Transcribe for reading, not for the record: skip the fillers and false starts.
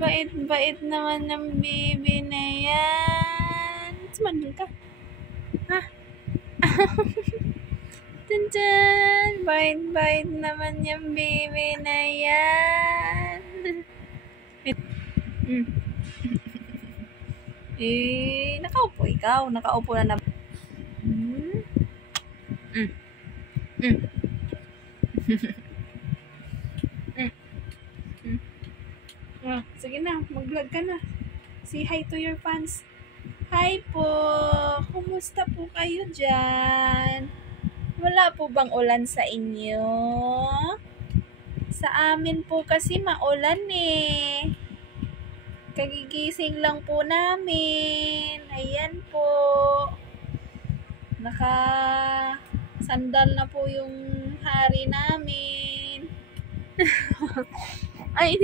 bait-bait naman ng baby na yan. Sumandal ka. Ha? Tadyan! Bait-bait naman yung baby na yan. Nakaupo ikaw. Nakaupo na naman. Sige na, mag-vlog ka na. Say hi to your fans. Hi po! Kumusta po kayo dyan? Wala po bang ulan sa inyo? Sa amin po kasi maulan eh. Kagigising lang po namin. Ayan po. Naka-sandal na po yung hari namin. Ay,